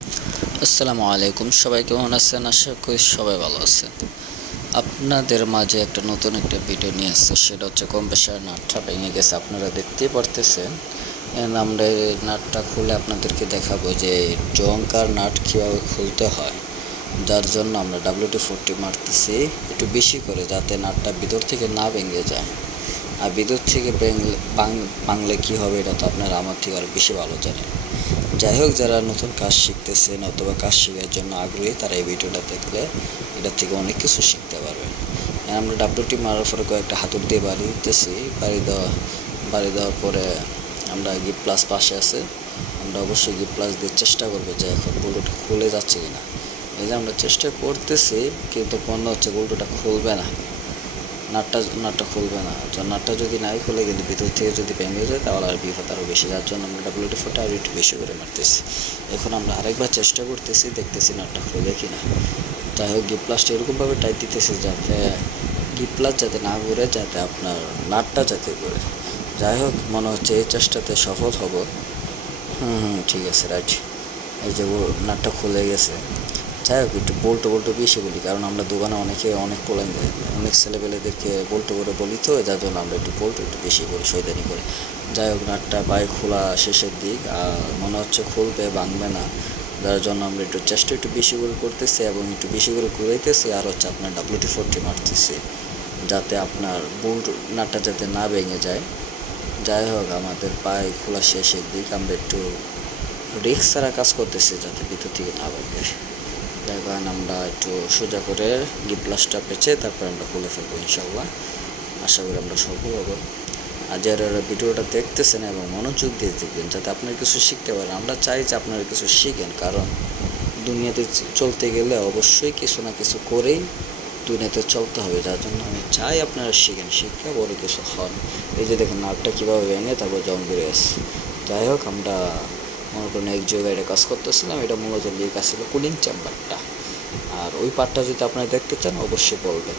আসসালামু আলাইকুম, সবাই কেমন আছেন? আশা করি সবাই ভালো আছেন। আপনাদের মাঝে নতুন একটা ভিডিও নিয়ে আসছে, সেটা হচ্ছে কম্প্রেসার নাটটা ভেঙে গেছে। আপনারা দেখতেই পারতেছেন। আমরা এই নাটটা খুলে আপনাদেরকে দেখাবো যে জংকার নাট কীভাবে খুলতে হয়, যার জন্য আমরা WD-40 মারতেছি একটু বেশি করে, যাতে নাটটা ভিতর থেকে না ভেঙে যায়। আর ভিতর থেকে ভাঙলে কী হবে এটা তো আপনারা আমার থেকে আরও বেশি ভালো জানেন। যাই হোক, যারা নতুন কাজ শিখতেছেন অথবা কাজ শেখার জন্য আগ্রহী, তারা এই ভিডিওটা দেখলে এটার থেকে অনেক কিছু শিখতে পারবেন। আমরা WD মারার পরে কয়েকটা হাতুড় দিয়ে বাড়ি দেওয়ার পরে আমরা গিট প্লাস পাশে আছে, আমরা অবশ্যই গিট প্লাস দিয়ে চেষ্টা করবো যে এখন বোল্টটা খুলে যাচ্ছে কিনা। এই যে আমরা চেষ্টা করতেছি, কিন্তু মনে হচ্ছে বোল্টটা খুলবে না, নাটটা খুলবে না। তো নাটটা যদি নাই খুলে, কিন্তু ভিতর থেকে যদি ভেঙে যায়, তাহলে আর বিপদ আরও বেশি। যার জন্য আমরা WD-40 আর একটু বেশি করে মারতেছি। এখন আমরা আরেকবার চেষ্টা করতেছি, দেখতেছি নাটটা খুলে কিনা। যাই হোক, গিট প্লাসটা এরকমভাবে টাইট দিতেছি যাতে গিট প্লাস যাতে না ঘুরে, যাতে আপনার নাটটা যাতে ঘুরে। যাই হোক, মনে হচ্ছে এই চেষ্টাতে সফল হব। ঠিক আছে, রাইট। এই যে নাটটা খুলে গেছে। যাই হোক, একটু বল্টু বেশি বলি, কারণ আমরা দোকানে অনেক ছেলেপেলেদেরকে বল্টু করে বলি, তো যার জন্য আমরা একটু বেশি করি, শয়তানি করে। যাই হোক, নাটটা বাইক খোলা শেষের দিক, আর মনে হচ্ছে খুলবে, ভাঙবে না। যার জন্য আমরা চেষ্টা একটু বেশি করে করতেছি এবং একটু বেশি করে ঘুরাইতেছি, আর হচ্ছে আপনার WD-40 মারতেছি, যাতে আপনার নাটটা যাতে না ভেঙে যায়। যাই হোক, আমাদের বাইক খোলা শেষের দিক, আমরা একটু রিস্ক ছাড়া কাজ করতেছি যাতে ভিতর থেকে না ভেঙে। এখন আমরা একটু সোজা করে গিট প্লাসটা পেঁচে তারপর আমরা খুলে ফেলবো ইনশাল্লাহ। আশা করি আমরা সফল হবো। আর যারা ভিডিওটা দেখতেছেন এবং মনোযোগ দিয়ে দেখবেন, যাতে আপনারা কিছু শিখতে পারেন। আমরা চাই যে আপনারা কিছু শিখেন, কারণ দুনিয়াতে চলতে গেলে অবশ্যই কিছু না কিছু করেই দুনিয়াতে চলতে হবে। যার জন্য আমি চাই আপনারা শিখেন, শিক্ষা বড় কিছু হন। এই যে দেখুন নাটটা কীভাবে ভেঙে তারপর জং বেড়ে আসছে। যাই হোক, আমরা মনে করেন এক জায়গায় এটা কাজ করতেছিলাম, এটা মূলত লিক আসছিল কুলিং চেম্বারটা। আর ওই পার্টটা যদি আপনারা দেখতে চান, অবশ্যই বলবেন।